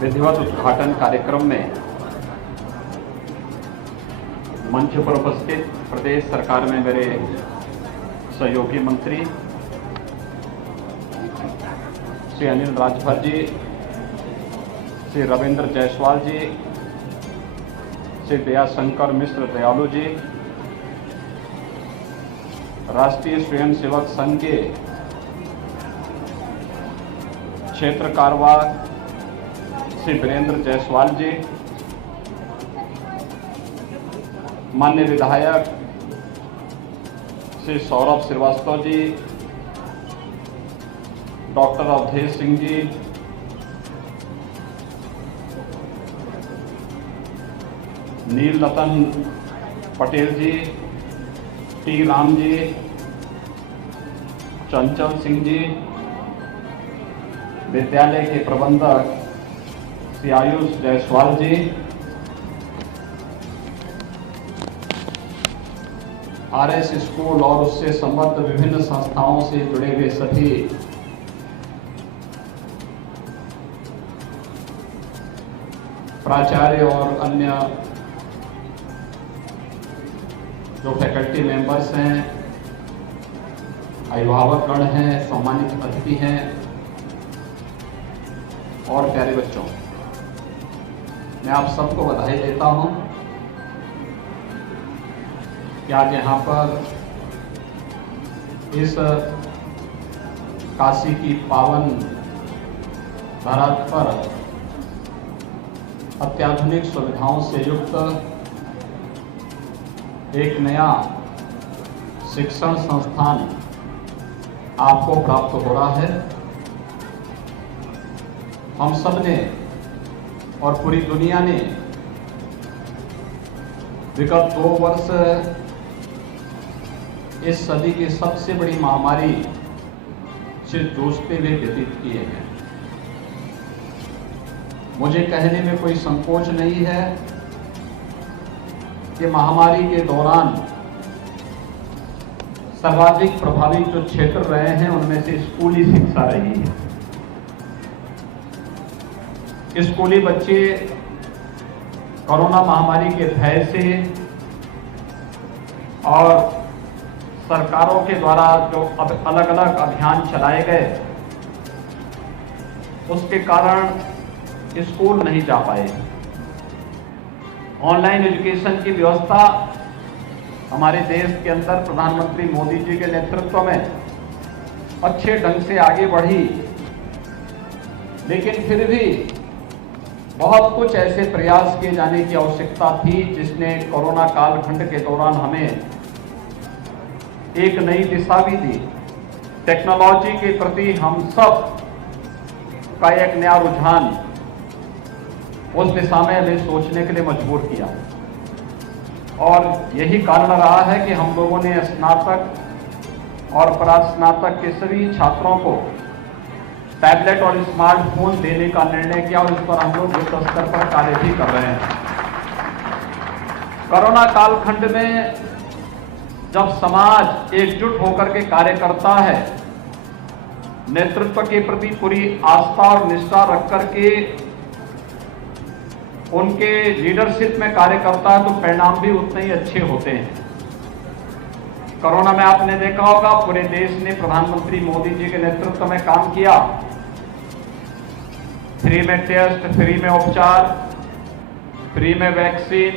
विधिवत उद्घाटन कार्यक्रम में मंच पर उपस्थित प्रदेश सरकार में मेरे सहयोगी मंत्री श्री अनिल राजभर जी, श्री रविंद्र जायसवाल जी, श्री दयाशंकर मिश्र दयालु जी, राष्ट्रीय स्वयंसेवक संघ के क्षेत्र कार्यवाह श्री वीरेंद्र जायसवाल जी, माननीय विधायक श्री सौरभ श्रीवास्तव जी, डॉक्टर अवधेश सिंह जी, नील रतन पटेल जी, टी राम जी, चंचल सिंह जी, विद्यालय के प्रबंधक श्री आयुष जायसवाल जी, आरएस स्कूल और उससे संबद्ध विभिन्न संस्थाओं से जुड़े हुए सभी प्राचार्य और अन्य जो फैकल्टी मेंबर्स हैं, अभिभावकगण हैं, सम्मानित अतिथि हैं और प्यारे बच्चों, मैं आप सबको बधाई देता हूं कि आज यहाँ पर इस काशी की पावन धरती पर अत्याधुनिक सुविधाओं से युक्त एक नया शिक्षण संस्थान आपको प्राप्त हो रहा है। हम सब ने और पूरी दुनिया ने विगत 2 वर्ष इस सदी की सबसे बड़ी महामारी से जूझते हुए व्यतीत किए हैं। मुझे कहने में कोई संकोच नहीं है कि महामारी के दौरान सर्वाधिक प्रभावित जो क्षेत्र रहे हैं उनमें से स्कूली शिक्षा रही है। स्कूली बच्चे कोरोना महामारी के भय से और सरकारों के द्वारा जो अब अलग अलग अभियान चलाए गए उसके कारण स्कूल नहीं जा पाए। ऑनलाइन एजुकेशन की व्यवस्था हमारे देश के अंदर प्रधानमंत्री मोदी जी के नेतृत्व में अच्छे ढंग से आगे बढ़ी, लेकिन फिर भी बहुत कुछ ऐसे प्रयास किए जाने की आवश्यकता थी जिसने कोरोना कालखंड के दौरान हमें एक नई दिशा भी दी। टेक्नोलॉजी के प्रति हम सब का एक नया रुझान उस दिशा में हमें सोचने के लिए मजबूर किया और यही कारण रहा है कि हम लोगों ने स्नातक और परास्नातक के सभी छात्रों को टैबलेट और स्मार्टफोन देने का निर्णय किया और इस पर हम लोग युद्ध स्तर पर कार्य भी कर रहे हैं। कोरोना कालखंड में जब समाज एकजुट होकर के कार्य करता है, नेतृत्व के प्रति पूरी आस्था और निष्ठा रख करके उनके लीडरशिप में कार्य करता है, तो परिणाम भी उतने ही अच्छे होते हैं। कोरोना में आपने देखा होगा पूरे देश ने प्रधानमंत्री मोदी जी के नेतृत्व में काम किया। फ्री में टेस्ट, फ्री में उपचार, फ्री में वैक्सीन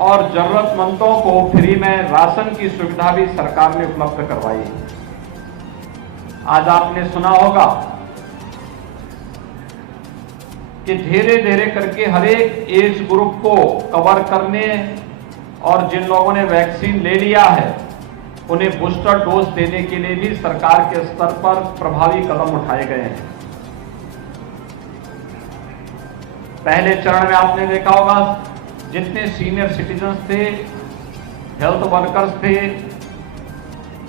और जरूरतमंदों को फ्री में राशन की सुविधा भी सरकार ने उपलब्ध करवाई। आज आपने सुना होगा कि धीरे धीरे करके हर एक एज ग्रुप को कवर करने और जिन लोगों ने वैक्सीन ले लिया है उन्हें बूस्टर डोज देने के लिए भी सरकार के स्तर पर प्रभावी कदम उठाए गए हैं। पहले चरण में आपने देखा होगा जितने सीनियर सिटीजन्स थे, हेल्थ वर्कर्स थे,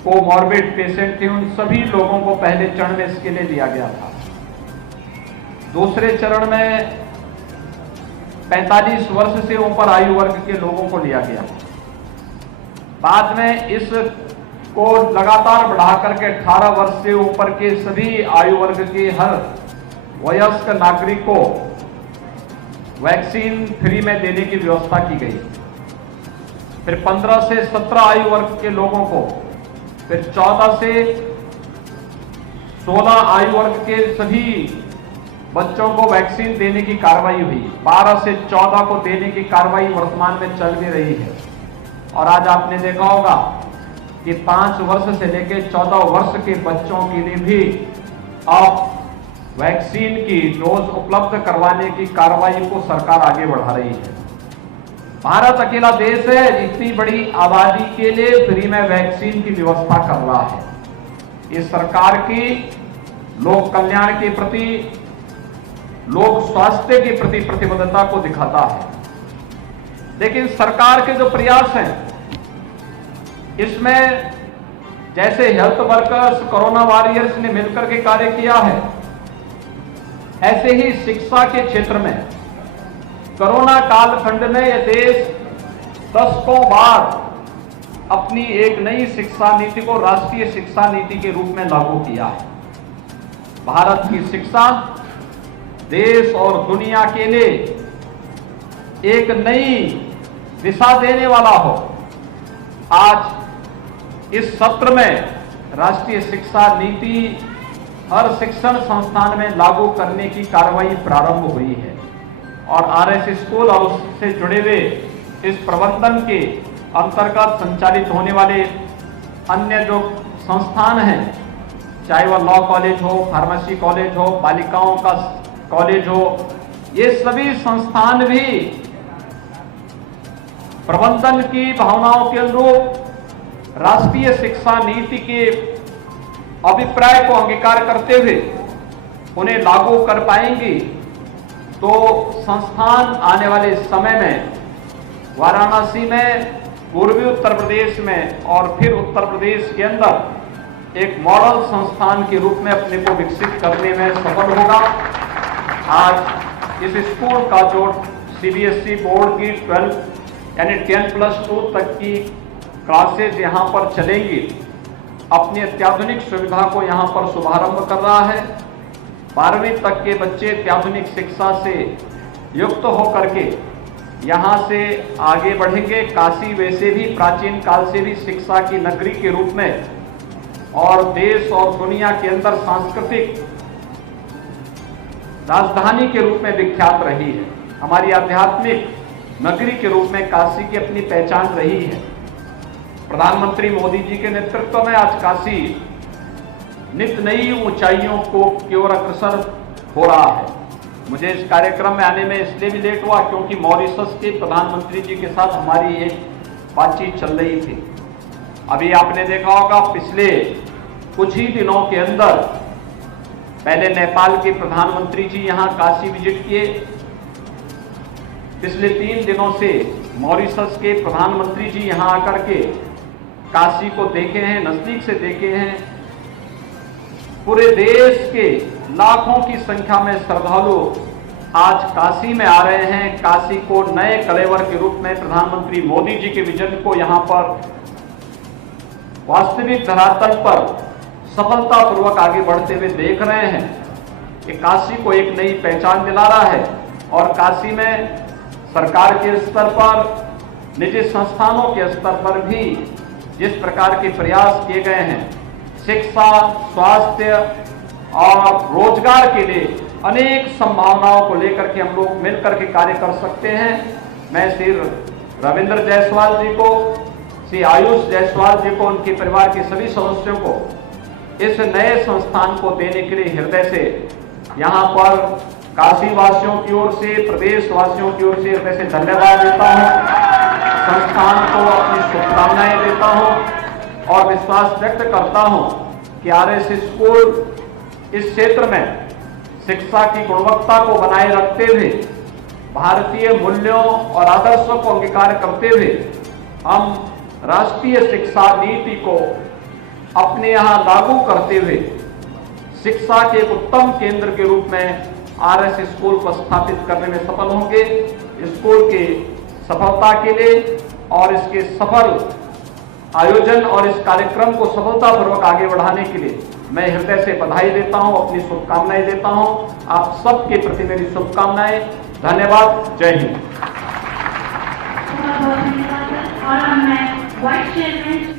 कोमॉर्बिड पेशेंट थे, उन सभी लोगों को पहले चरण में इसके लिए दिया गया था। दूसरे चरण में 45 वर्ष से ऊपर आयु वर्ग के लोगों को लिया गया। बाद में इसको लगातार बढ़ा करके 18 वर्ष से ऊपर के सभी आयु वर्ग के हर वयस्क नागरिकों वैक्सीन फ्री में देने की व्यवस्था की गई। फिर 15 से 17 आयु वर्ग के लोगों को, फिर 14 से 16 आयु वर्ग के सभी बच्चों को वैक्सीन देने की कार्रवाई हुई। 12 से 14 को देने की कार्रवाई वर्तमान में चल भी रही है। और आज आपने देखा होगा कि 5 वर्ष से लेकर 14 वर्ष के बच्चों के लिए भी अब वैक्सीन की डोज उपलब्ध करवाने की कार्रवाई को सरकार आगे बढ़ा रही है। भारत अकेला देश है इतनी बड़ी आबादी के लिए फ्री में वैक्सीन की व्यवस्था कर रहा है। इस सरकार की लोक कल्याण के प्रति, लोक स्वास्थ्य के प्रति प्रतिबद्धता को दिखाता है। लेकिन सरकार के जो प्रयास हैं इसमें जैसे हेल्थ वर्कर्स, कोरोना वॉरियर्स ने मिलकर के कार्य किया है, ऐसे ही शिक्षा के क्षेत्र में कोरोना कालखंड में यह देश दशकों बाद अपनी एक नई शिक्षा नीति को राष्ट्रीय शिक्षा नीति के रूप में लागू किया है। भारत की शिक्षा देश और दुनिया के लिए एक नई दिशा देने वाला हो। आज इस सत्र में राष्ट्रीय शिक्षा नीति हर शिक्षण संस्थान में लागू करने की कार्रवाई प्रारंभ हुई है और आरएस स्कूल और उससे जुड़े हुए इस प्रबंधन के अंतर्गत संचालित होने वाले अन्य जो संस्थान हैं, चाहे वह लॉ कॉलेज हो, फार्मेसी कॉलेज हो, बालिकाओं का कॉलेज हो, ये सभी संस्थान भी प्रबंधन की भावनाओं के अनुरूप राष्ट्रीय शिक्षा नीति के अभिप्राय को अंगीकार करते हुए उन्हें लागू कर पाएंगी। तो संस्थान आने वाले समय में वाराणसी में, पूर्वी उत्तर प्रदेश में और फिर उत्तर प्रदेश के अंदर एक मॉडल संस्थान के रूप में अपने को विकसित करने में सफल होगा। आज इस स्कूल का जो सीबीएसई बोर्ड की 12 यानी 10+2 तक की क्लासेज यहाँ पर चलेंगी, अपनी अत्याधुनिक सुविधा को यहाँ पर शुभारंभ कर रहा है। 12वीं तक के बच्चे अत्याधुनिक शिक्षा से युक्त होकर के यहाँ से आगे बढ़ेंगे। काशी वैसे भी प्राचीन काल से भी शिक्षा की नगरी के रूप में और देश और दुनिया के अंदर सांस्कृतिक राजधानी के रूप में विख्यात रही है। हमारी आध्यात्मिक नगरी के रूप में काशी की अपनी पहचान रही है। प्रधानमंत्री मोदी जी के नेतृत्व में आज काशी नित नई ऊंचाइयों की ओर अग्रसर हो रहा है। मुझे इस कार्यक्रम में आने में इसलिए भी लेट हुआ क्योंकि मॉरिशस के प्रधानमंत्री जी के साथ हमारी एक बातचीत चल रही थी। अभी आपने देखा होगा पिछले कुछ ही दिनों के अंदर पहले नेपाल के प्रधानमंत्री जी यहाँ काशी विजिट किए। पिछले 3 दिनों से मॉरिशस के प्रधानमंत्री जी यहाँ आकर के काशी को देखे हैं, नजदीक से देखे हैं। पूरे देश के लाखों की संख्या में श्रद्धालु आज काशी में आ रहे हैं। काशी को नए कलेवर के रूप में प्रधानमंत्री मोदी जी के विजन को यहाँ पर वास्तविक धरातल पर सफलतापूर्वक आगे बढ़ते हुए देख रहे हैं कि काशी को एक नई पहचान दिला रहा है। और काशी में सरकार के स्तर पर, निजी संस्थानों के स्तर पर भी जिस प्रकार के प्रयास किए गए हैं, शिक्षा, स्वास्थ्य और रोजगार के लिए अनेक संभावनाओं को लेकर के हम लोग मिलकर के कार्य कर सकते हैं। मैं श्री रविंद्र जायसवाल जी को, श्री आयुष जायसवाल जी को, उनके परिवार के सभी सदस्यों को इस नए संस्थान को देने के लिए हृदय से यहाँ पर काशी वासियों की ओर से, प्रदेश वासियों की ओर से हृदय से धन्यवाद देता हूँ। संस्थान को अपनी शुभकामनाएं देता हूँ और विश्वास व्यक्त करता हूँ कि आरएस स्कूल इस क्षेत्र में शिक्षा की गुणवत्ता को बनाए रखते हुए, भारतीय मूल्यों और आदर्शों को अंगीकार करते हुए हम राष्ट्रीय शिक्षा नीति को अपने यहाँ लागू करते हुए शिक्षा के एक उत्तम केंद्र के रूप में आरएस स्कूल को स्थापित करने में सफल होंगे। स्कूल के सफलता के लिए और इसके सफल आयोजन और इस कार्यक्रम को सफलतापूर्वक आगे बढ़ाने के लिए मैं हृदय से बधाई देता हूं, अपनी शुभकामनाएं देता हूं। आप सबके प्रति मेरी शुभकामनाएं। धन्यवाद। जय हिंद। बहुत बहुत धन्यवाद। और मैं वाइस चेयरमैन